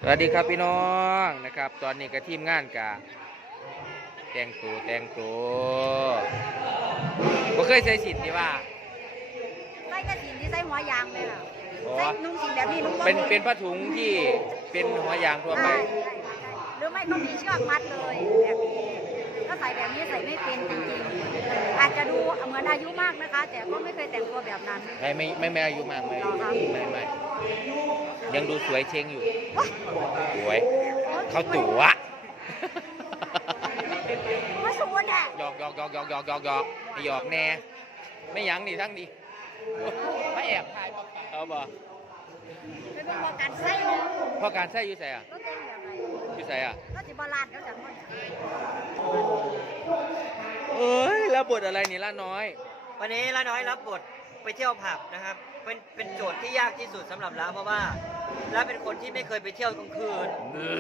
สวัสดีครับพี่น้องนะครับตอนนี้กับทีมงานกะแต่งตัวบ่เคยใส่สินดีว่าใส่กระถินที่ใส่หัวยางเลยค่ะอ๋อใส่นุ่งสินแบบนี้นุ่งเป็นผ้าถุงที่เป็นหัวยางทั่วไปหรือไม่ก็มีเชือกมัดเลยแบบนี้ถ้าใส่แบบนี้ใส่ไม่เป็นจริงๆอาจจะดูเหมือนอายุมากนะคะ แต่ก็ไม่เคยแต่งตัวแบบนั้นไม่อายุมากไม่ยังดูสวยเชงอยู่สวยเขาตั๋วมาสวนอ่ะหยอกหยอกแน่ไม่ยั้งนี่ทั้งดีไม่แอบถ่ายเขาบอกไม่เป็นว่าการใส่เนี่ยพอการใส่อยู่ใส่อ่ะก็เต้นแบบไหนอยู่ใส่อ่ะก็จิบลาดก็จะมันเอ้ยแล้วบทอะไรนี่ล่าน้อยวันนี้ละน้อยรับบทไปเที่ยวผับนะครับเป็นโจทย์ที่ยากที่สุดสำหรับล้าเพราะว่าล้าเป็นคนที่ไม่เคยไปเที่ยวกลางคืน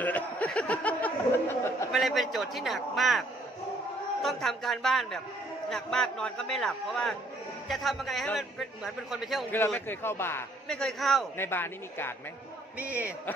มันเลยเป็นโจทย์ที่หนักมาก ต้องทำการบ้านแบบหนักมากนอนก็ไม่หลับ เพราะว่าจะทำยังไงให้มันเป็นเหมือนเป็นคนไปเที่ยวกลางคืคือเราไม่เคยเข้าบาร์ไม่เคยเข้าในบาร์นี่มีการ์ดไหมมี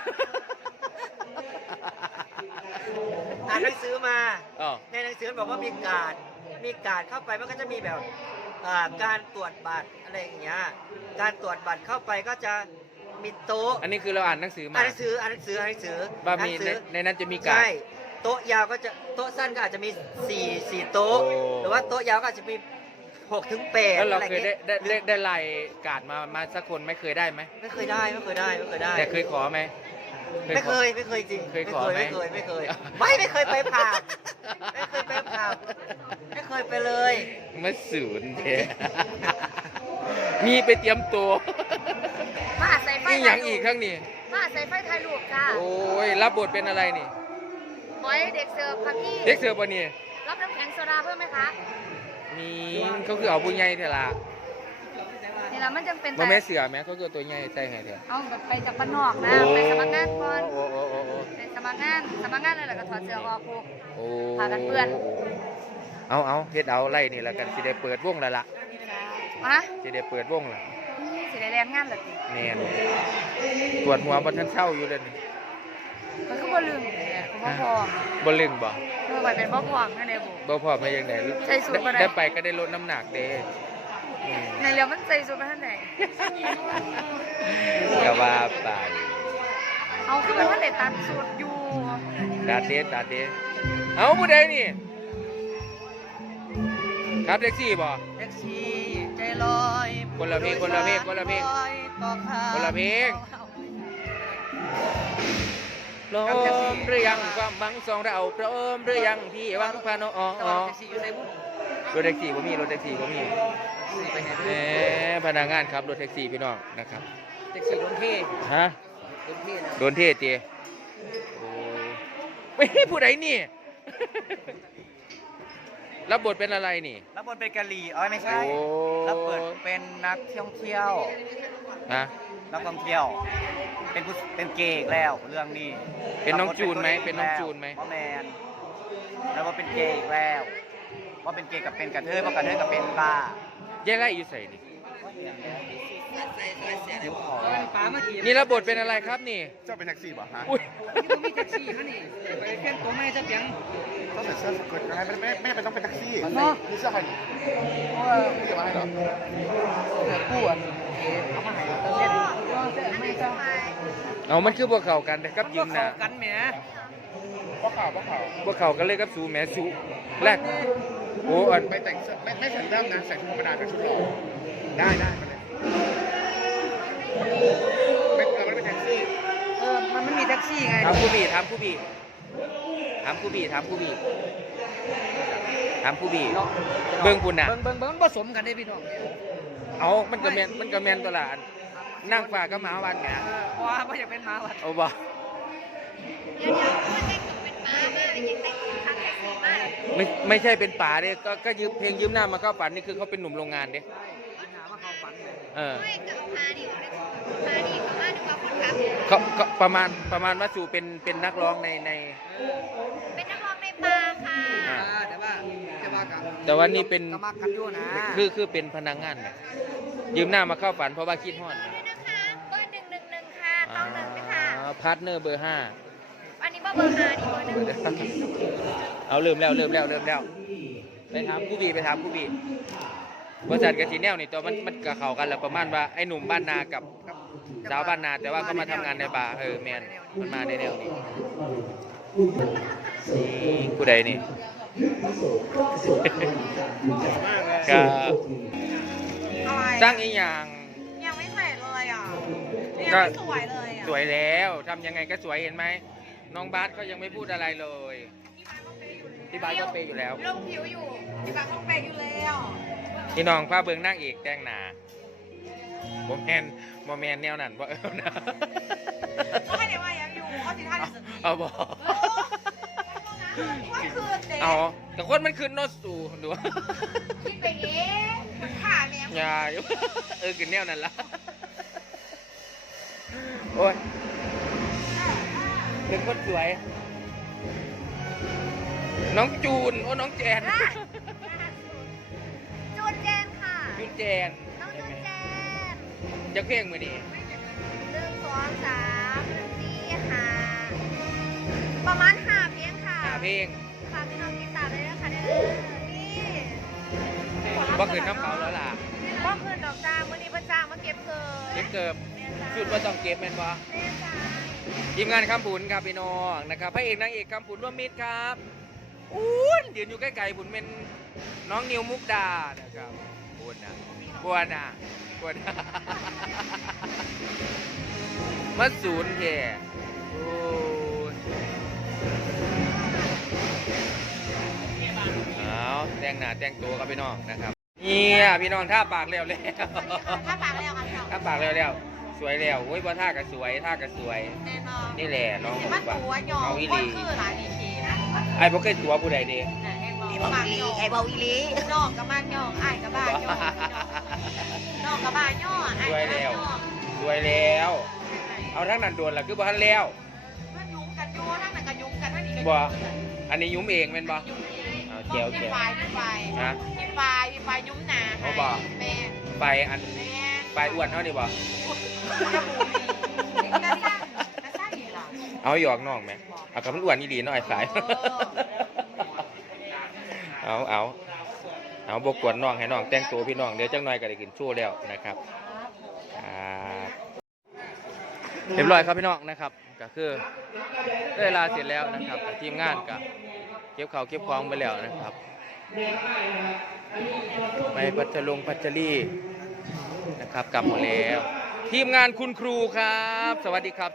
อ่านหนังสือมาในหนังสือบอกว่ามีการเข้าไปมันก็จะมีแบบการตรวจบัตรอะไรอย่างเงี้ยการตรวจบัตรเข้าไปก็จะมีโต๊ะอันนี้คือเราอ่านหนังสือมาอ่านหนังสือว่ามีในนั้นจะมีการใช่โต๊ะยาวก็จะโต๊ะสั้นก็อาจจะมี4โต๊ะหรือว่าโต๊ะยาวก็อาจจะมี6 ถึง 8 แล้วเราเคยได้ไล่การ์ดมาสักคนไม่เคยได้ไหมไม่เคยได้แต่เคยขอไหมไม่เคยจริงเคยขอไหมไม่เคยไปผ่าไม่เคยไปเลยมาศูนย์เทมีไปเตรียมตัวมาใส่ไฟนี่อย่างอีกครั้งนี้มาใส่ไฟไทยลูกจ้าโอ้ยรับบทเป็นอะไรนี่บอยเด็กเสิร์ฟค่ะพี่เด็กเสิร์ฟปะนี่รับน้ำแข็งโซดาเพิ่มไหมคะมีเขาคือเอาผู้ใหญ่เถอะล่ะนี่ละมันจังเป็นบ่แม่เสือแม่เขาคือตัวใหญ่ใจไงเถอะเอาแบบไปจากบ้านนอกนะไปสมัครงานก่อนไปสมัครงานเลยแล้วก็ถอดเสื้อออกปุ๊บพากันเพื่อนเอาเฮ็ดเอาไล่นี่ละกันสิได้เปิดวงแล้วล่ะสิได้เปิดวงล่ะสิได้แรงงานล่ะติแน่นปวดหัวบ่ทันเช้าอยู่เลยนี่มันคือบ่ลืมบ่พอบ่ลึงบ่ไปเป็นบ่พอนั่นเด้บ่พอมาจังได๋ใส่สูทบ่ได้ไปก็ได้ลดน้ำหนักเด้ในเรือมันใส่สูทไปทางไหนก็ว่าไปเอาคือมันว่าได้ตัดสูทอยู่ตาเด้เอาผู้ใดนี่ครับแท็กซี่บ่แท็กซี่ใจลอยคนละเพลงคนละเพลงพร้อมหรือยังความหวังสองเราพร้อมหรือยังพี่หวังพาน้องรถแท็กซี่บ่มีพนักงานครับรถแท็กซี่พี่น้องนะครับแท็กซี่โดนเท่ฮะโดนเท่เจโอ้ไม่ผู้ใดนี่รับบทเป็นอะไรนี่รับบทเป็นกะหรี่ไม่ใช่รับบทเป็นนักท่องเที่ยวนักท่องเที่ยวเป็นเกย์แล้วเรื่องนี้เป็นน้องจูนไหมพ่อแมนแล้วว่าเป็นเกย์อีกแล้วว่าเป็นเกย์กับเป็นกระเทยเพราะกระเทยกับเป็นบ้าแย่ไรอยู่ใส่ดินี่รับบทเป็นอะไรครับนี่เจ้าเป็นแท็กซี่ป่ะฮะอุ้ยมีแท็กซี่ฮะนี่ไปเพื่อนตัวแม่จะเปียงต้องใส่เสื้อสกุลอะไรไม่ต้องเป็นแท็กซี่มีเสื้อใครไม่เกี่ยวอะไรหรอกู้อ่ะเอามาให้เล่นเอามันคือพวกเขากันแต่กับยิงนะกันแหมพวกเขากันเลยกับสูแหมสูแรกโอ้ไปแต่งไม่ใส่เริ่มนะใส่ชุดธรรมดากับชุดหล่อได้มาเลยไม่เราไม่เป็นแท็กซี่มันไม่มีแท็กซี่ไงถามผู้บีเบิ้งคุณน่ะเบิ้งผสมกันได้พี่น้องเอามันก็แมนตลาดนั่งฝากก็หมาวันไงว่าอยากเป็นหมาวันเอาบ่ไม่ใช่เป็นป่าเด้ก็ยืมเพลงยืมหน้ามาเข้าฝันนี่คือเขาเป็นหนุ่มโรงงานเด้เขาประมาณว่าสู่เป็นนักร้องในเป็นนักร้องในป่าค่ะแต่ว่านี่เป็นคือเป็นพนักงานเนี่ยยืมหน้ามาเข้าฝันเพราะว่าคิดฮอดนะคะเบอร์111ค่ะต้อง1นะคะพาร์ทเนอร์เบอร์ 5 อันนี้เบอร์5นี่เบอร์1 เอาเริ่มแล้วไปถามผู้บีบริษัทกระสีแนวนี่ตัวมันกับเขากันแล้วประมาณว่าไอ้หนุ่มบ้านนากับสาวบ้านนาแต่ว่าก็มาทำงานในบาร์แมนมันมาในแนวนี้ผู้ใดนี่ก็สร้างอีกอย่างยังไม่เสร็จเลยอ่ะก็ยังไม่สวยเลยอ่ะสวยแล้วทำยังไงก็สวยเห็นไหมน้องบาสเขายังไม่พูดอะไรเลยที่บาสก็เปย์อยู่แล้วลงผิวอยู่ที่บ้านเขาไปอยู่แล้วพี่น้องพาเบิงนั่งเอกแต่งหนาโมแมนแนวนั้นบ่นะก็ให้เดี๋ยวว่ายังอยู่เขาสิท่าที่สุดเอาบ่ว่าคือเด็กเอาแต่คนมันขึ้นโนตสูดูคิดไปเองขาแหลมอย่าอยู่ขึ้นแนวนั้นละโอ้ยเป็นคนสวย น้องจูนน้องแจนจูนเจนค่ะจูนแจนน้องจูนเจนจะเพลงมือนี้ 1 2 3 4 5ประมาณ5เพลงค่ะเพลงฝากพี่น้องติดตามเลยนะคะนี่ว่าคืนน้ำเขาแล้วล่ะบ่คืนดอกจ้ามื้อนี้เพิ่นจ้างมาเก็บเกินเก็บเกิบแม่จ้าชุดว่าต้องเก็บแม่นบ่แม่จ้าทีมงานคำผุนครับพี่น้องนะครับพระเอกนางเอกคำผุนร่วมมิตรครับอุ้นยืนอยู่ใกล้ๆผุนเป็นน้องนิวมุกดานะครับบวนนะมาศูนย์แย่โอ้ยเอาแต่งหน้าแต่งตัวครับพี่น้องนะครับเนี่ยพี่น้องท่าปากแล้วถ้าปากแล้วค่ะพี่น้องท่าปากแล้วสวยแล้วโอ้ยว่าท่าก็สวยท่าก็สวยแน่นอนนี่แหละน้องสิมันตัวหยองเอาอีหก็ลีคือหลานดีคีนะไอ้บ่เคยตัวผู้ใดเด้เห็นบอกปากหยองไอ้เบาอีลีนอกกับบ้านหยองอ้ายกับบ้านหยองนอกกับบ้านหยองอ้ายกับบ้านหยองสวยแล้ว เอาทั้งนั้นโดนล่ะคือบ่ทันแล้วมันยุ้งกันอยู่ทั้งนั้นก็ยุ้งกันทั้งนี้ก็บ่ยุ้งกันอันนี้ยุ้มเองแม่นบ่ยุ้งเองเอาแจ๋วเป็นไฟมีฮะไฟยุ้มหนาเอาบ่แม่ไปอันแม่ไปอ้วนเฮานี่บ่จะบูมีกระซ่างอยู่หรอเอาหยอกน้องแม่เอากับมันอ้วนนี่ดีเนาะไอ้สาย เอาบ่กวนน้องให้น้องแต่งตัวพี่น้องเดี๋ยวจังหน่อยก็ได้กินโชว์แล้วนะครับเรียบร้อยครับพี่น้องนะครับก็คือได้เวลาเสร็จแล้วนะครับทีมงานก็เก็บข้าวเก็บของไปแล้วนะครับไปพัชรีนะครับกลับหมดแล้วทีมงานคุณครูครับสวัสดีครับ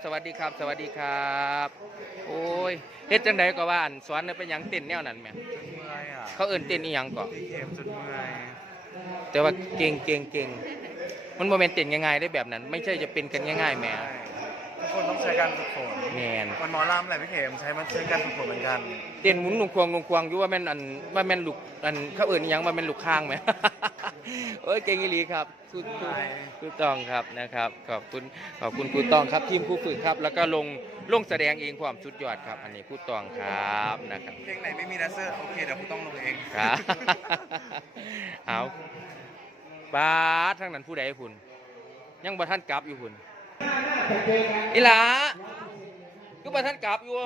โอ้ยเฮ็ดจังไดก็ว่าอันสอนเป็นหยังเต้นแนวนั้นแหมเมื่อยอ่ะเขาเอิ้นเต้นอีหยังก็พี่เข็มจนเมื่อยแต่ว่าเก่งมันบ่แม่นเต้นง่ายๆได้แบบนั้น ไม่ใช่จะเป็นกันง่ายๆแหมทุกคนต้องใช้การฝึกฝนแม่นมันหมอลำแหละพี่เข็มใช้การฝึกฝนเหมือนกันเต้นหมุนควงอยู่ว่าแม่นว่าแม่นลูกเขาเอิ้นอีหยังว่าแม่นลูกข้างไหม โอ้ยเก่งอีหลีครับครูต้องครับนะครับขอบคุณครูต้องครับทีมครูฝึกครับ แล้วก็ลงแสดงเองความสุดยอดครับ อันนี้ครูต้องครับนะครับเพลงไหนไม่มีแดนเซอร์โอเคเดี๋ยวคุณต้องลงเองครับ เอาบาสทั้งนั้นผู้ใดคุณยังบ่ท่านกลับอยู่คุณอีหลาก็บ่ท่านกลับอยู่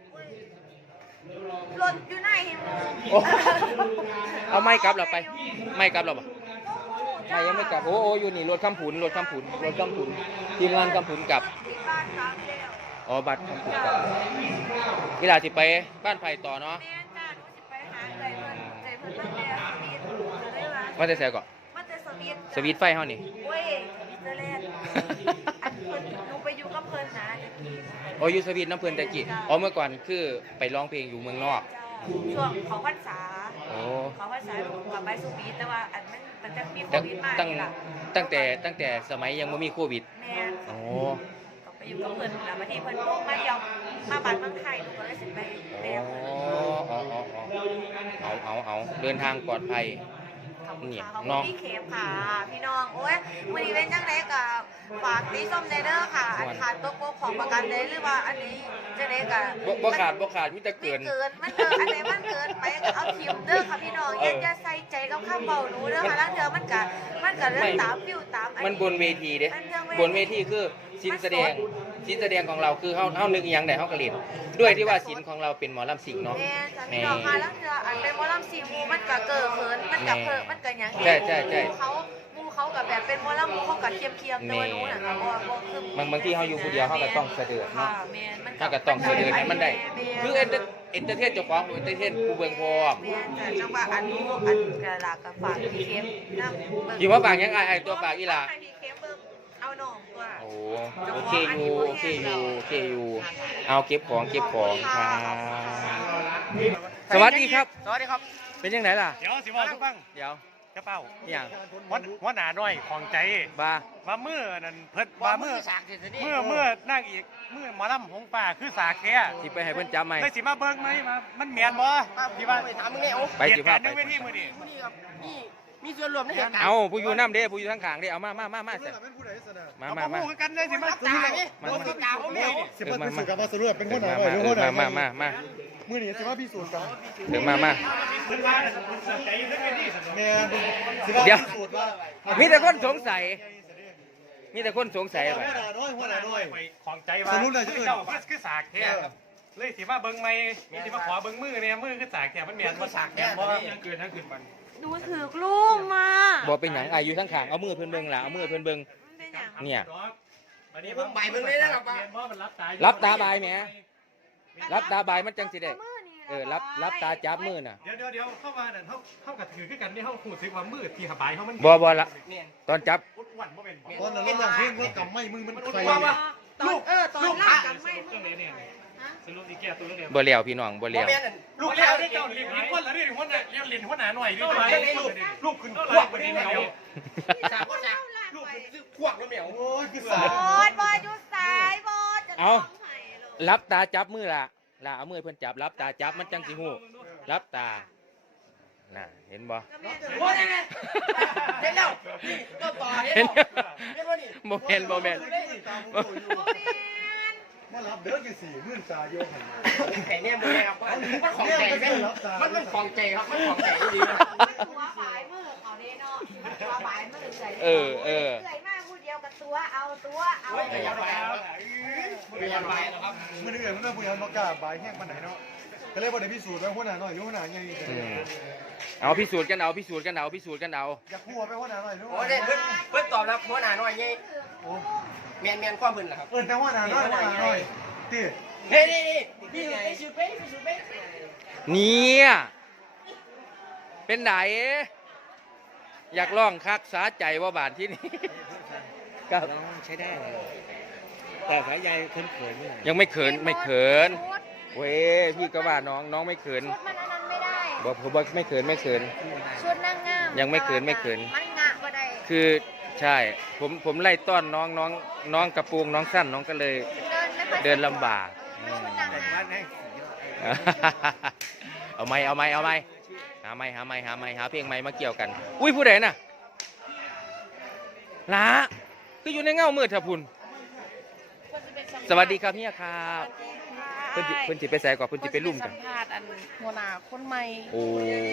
รถอยู่ไหนเห็นบ่โอ้เอาไม่กลับเหรอไปไม่กลับเหรอปะไม่ยังไม่กลับโอ้อยู่นี่รถคำผุนทีมงานคำผุนกลับบ้านสามเดียวอ๋อบัตรคำผุนกลับอีหลาสิไปบ้านไผ่ต่อเนาะแม่จ้าหนูสิไปหาใจเพิ่นมาแต่สวีทจะได้ว่าว่าจะแซวก่อนมาแต่สวีทสวีทไฟเฮานี่โอ้ยจะเล่นอันเพิ่นหนูไปอยู่กับเพิ่นนะตะกี้อ๋ออยู่สวีทน้ำเพลินตะกี้อ๋อเมื่อก่อนคือไปร้องเพลงอยู่เมืองนอกช่วงเขาพรรษาโอ้เขาพรรษาหนูกลับไปสวีทแต่ว่าอันมันตั้งแต่มีโคตั้งวิดมาตั้งนี่ล่ะตั้งแต่สมัยยังไม่มีโควิดแม่โอ้ก็ไปอยู่กับเพิ่นแล้วมาที่เพิ่นลงมายอมมาบ้านเมืองไทยหนูก็เลยสิไปเรียนเอาเดินทางปลอดภัยเนี่ยน้องพี่เข็มค่ะพี่น้องโอ้ยวันนี้เป็นจังไดกับฝากตีส้มเดเดอร์ค่ะอันขาดตัวโกของประกันเลยหรือว่าอันนี้จังไดกับบ่ขาดมิแต่เกินมันเกินอันไหนมันเกินไปก็เอาทีมเด้อค่ะพี่น้องอย่าใส่ใจกับข้าวเบาหนูเด้อค่ะแล้วเธอมันก็เรื่องตามฟิวตามมันบนเวทีเด้บนเวทีคือสินแสดงศิลป์แสดงของเราคือเฮานึกอหยังได้เฮาก็เล่นด้วยที่ว่าศิลป์ของเราเป็นหมอลำสิงห์เนาะแม่จ้ะพี่น้องค่ะแล้วเธออันเป็นหมอลำสีมูมันก็เกิดเขินมันก็เพิ่มมันก็หยังใช่ใช่ใช่มูเขากับแบบเป็นหมอลำมูเขากับเคียมๆตัวนู้นน่ะค่ะบ่คือบางที่เฮาอยู่ผู้เดียวเฮาก็ต้องเสด็จค่ะเนาะแม่นมันเฮาก็ต้องเสด็จให้มันได้คือเอนเตอร์เทนเจ้าของเอนเตอร์เทนผู้เบิ่งพร้อมแม่นจ้ะจังว่าอันนู้อันกระลากับฝากพี่เข้มนำเบิ่งอยู่ว่าฝากยังไอ้ตัวฝากอีหล่ะให้พี่เข้มเบิ่งเอาน้องตัวโอ้โอเคอยู่โอเคอยู่โอเคอยู่เอาเก็บของครับสวัสดีครับสวัสดีครับเป็นยังไงล่ะเดี๋ยวสิบอกทุกฟังเดี๋ยวกระเป๋าอหย่างหัวหน้าน้อยของใจบ้ามาเมื่อนั่นเพิ่นมาเมื่อนั่งอีกเมื่อหมอลำหงป่าคือสาแค่ที่ไปให้เพิ่นจำไหมได้สิมาเบิ่งไหมมามันเมียนบ่ที่ว่าถามมึงเนี่ยโอ้ไปสิภาพเหตุไปการณ์หนึ่งเวทีมื้อนี้นี่ครับนี่มีส่วนรวมในเหตุการณ์เอาผู้อยู่น้ำเด้ผู้อยู่ทั้งขางเด้เอามาเสร็จมาเอามามามาพูดกันได้สิมาตายมาโดนกล่าวเขาเนี่ยสิบเปอร์เซ็นต์กับมาสรุปเป็นคนไหนหรือคนไหนมามือนี้สิว่าพิสูจน์กันเดี๋ยวมาใจอยู่ในเวทีสนุกแม่สิว่าเดี๋ยวพิสูจน์ว่ามีแต่คนสงสัยมีแต่คนสงสัยไปหัวหน้าน้อยหัวหน้าน้อยไปของใจว่าสรุปเลยชื่อเจ้าคือสาแค่เลยสิมาเบิ่งไหมมีสิมาขอเบิ่งมือเนี่ยมือคือสาแค่มันเมียนบ่สาแค่บ่ยังเกินทั้งคืนมันหนูถือลูกมาบอกเป็นหยังอายุทั้งขางเอามือเพิ่นเบิ่งล่ะเอามือเพิ่นเบิ่งมันเป็นหยังเนี่ยวันนี้ผมใบเบิ่งเลยนะครับว่ามันรับตารับตาบายแหมรับตาบายมันจังสิได้รับตาจับมือน่ะเดี๋ยวเข้ามานั่นเข้ากับถือคือกันนี่เข้าหูสึกว่ามือที่หบายเขามันบ่ละตอนจับอุดหวันบ่เป็นบ่ตอนนั้นเราลองเพลงว่ากำไม่มือมันใครตอนตอนล่างกันไม่เรื่องไหนเนี่ยสรุปอีแก่ตัวเรื่องบ่เลี้ยวพี่น้องบ่เลี้ยวลูกแล้วได้เจ้าลิ้นคนละนี่หัวหน้าเลี้ยงลิ้นหัวหน้าหน่อยด้วยลูกขึ้นขวบวันนี้แล้วจากก็จากลูกเป็นซื้อขวกแล้วเหมียวโอ้ยคือบสาบอยุสายบอจะร้องไห้เลยรับตาจับมือล่ะเอามือเพิ่นจับรับตาจับมันจังสิฮู้รับตาน่ะเห็นบ่โอ้ยเนี่ยเห็นแล้วก็ต่อเห็นเห็นเห็นว่านี่บ่แม่นบ่แม่นมารับเด้อกี่สี่มื่นตาโยหันมาไข่เนี่ยมึงไงครับมันของใจไหมมันของใจครับมันของใจดีนะหัวฝายมือเขาเด้เนาะหัวฝายมือใส่เออเอื่อยมากพูดเดียวกับตัวเอาไม่อยากไปไม่อยากไปนะครับมื่อนี้มันเริ่มพูดยังนกกาบายแห้งมันไหนเนาะก็เลยบอกได้พิสูจน์ว่าหัวหน้าน้อยหรือหัวหน้าใหญ่เอาพิสูจน์กันเอาอยากพูดว่าหัวหน้าน้อยหรือโอ้ยเพิ่นตอบรับหัวหน้าน้อยไงเมียนความเพิ่นเหรอครับแต่หัวหน้าน้อยหัวหน้าน้อยตีนี่พี่สุดเป๊ะเนี่ยเป็นไหนอยากลองคักษาใจว่าบานที่นี่ครับใช้ได้แต่สายใยเขินๆนี่ยังไม่เขินเว้ยพี่ก็ว่าน้องไม่เขินชุดมันอันนั้นไม่ได้บอกไม่เขินชุดนางงามยังไม่เขินมันงะบ่ได้คือใช่ผมไล่ต้อนน้องกระโปรงน้องสั้นน้องก็เลย เดินลำบากชุดนางงามเอาไหมหาเพลงไหมมาเกี่ยวกัน อุ้ยผู้ใดน่ะล่ะคืออยู่ในเงามืดทับพุนสวัสดีครับเฮียครับเพิ่นจิไปใส่ก่อนเพิ่นจิไปลุ่มกันสัมภาษณ์อันหัวหน้าคนใหม่โอ้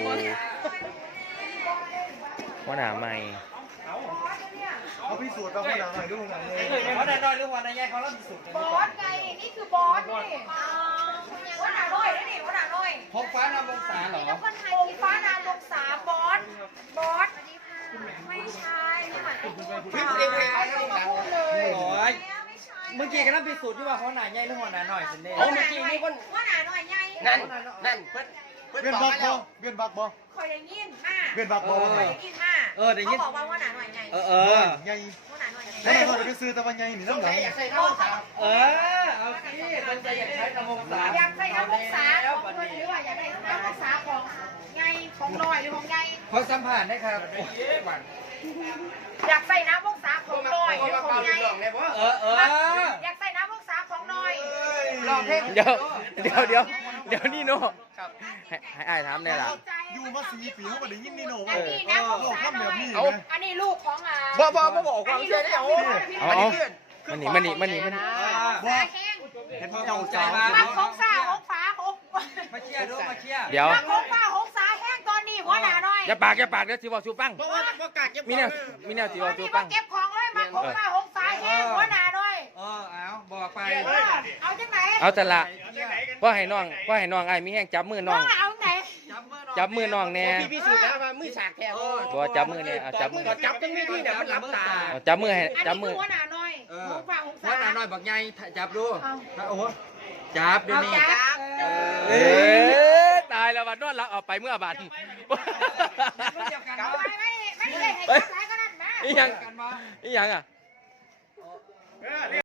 หัวหน้าใหม่เขาพิสูจน์ว่าหัวหน้าน้อยหรือหัวหน้าใหญ่หัวหน้าน้อยหรือหัวหน้าใหญ่เขารับสุดบอสไงนี่คือบอสนี่หัวหน้าน้อยนี่หัวหน้าน้อยท้องฟ้านำวงศาเหรอคนไทยมีฟ้านามวงศาบอสไม่ใช่นี่หมายถึงพูดเลยโอ้ยเมื่อกี้ก็นั่งพิสูจน์ที่ว่าหัวหน้าใหญ่หรือหัวหน้าน้อยสิเน่เมื่อกี้มีคนหัวหน้าน้อยใหญ่นั่นเพิ่นเบียนตอบับกมาบ่แล้วเบียนบักบ่คอยได้ยินมาเบียนบักบ่คอยได้ยินมาเขาบอกว่าหัวหน้าน้อยใหญ่ใหญ่หัวหน้าน้อยใหญ่หัวหน้าน้อยไปซื้อตะวันใหญ่นี่น้ำหลังอยากใส่น้ำวงศาเอาสิมันจะอยากใช้น้ำวงศาอยากใส่น้ำวงศาของเพื่อนหรือว่าอยากได้น้ำวงศาของใหญ่ของน้อยหรือของใหญ่ขอสัมผัสได้ครับอยากใส่น้ำวงศาของน้อยหรือของใหญ่ อยากใส่น้ำวงศาของน้อยลองเพลงเดี๋ยวนี่โน่ให้อ้ายถามได้ล่ะอยู่มา4 ปีเขาก็ได้ยินนี่โน่อัว่านนี้น้ำวงศาทำแบบนี้อันนี้ลูกของบ่บอกความเชื่อได้เอามันนี่วงศาแห้งเห็นเจ้าใจมักของศาของฟ้าของมาเชียร์ด้วยมาเชียร์เดี๋ยวมักของฟ้าของศาแห้งตอนนี้หัวหน้าน้อยอย่าปากเดี๋ยวสิบอกชูปังเพราะว่าประกาศเก็บมีแนวสิบอกชูนี่ปัมาง เก็บของเลยมักของฟ้าของศาแห้งหัวหน้าน้อยเอาบอกไปเอาจังไหนเอาแต่ละว่าให้น้องไอ้มีแห้งจับมือน้องเอาไหนจับมือน้องแน่พี่พิสูจน์แล้วว่ามือสากแท้บ่จับมือเนี่ยเอาจับมือจับจังนี่ที่เนี่ยมันรับตาเอาจับมือให้อันจับนี้มือหัวหน้าน้อยหมูป่าหงว่าสาหน่อยบักใหญ่จับดูโอ้โหจับเดี๋ยวเอานี้จับเอ๊ะตายแล้ววันนอนละเอาไปเมื่อบัดเอาไปไม่ได้ให้จับหลายก็นั่นมาอีหยังอ่ะ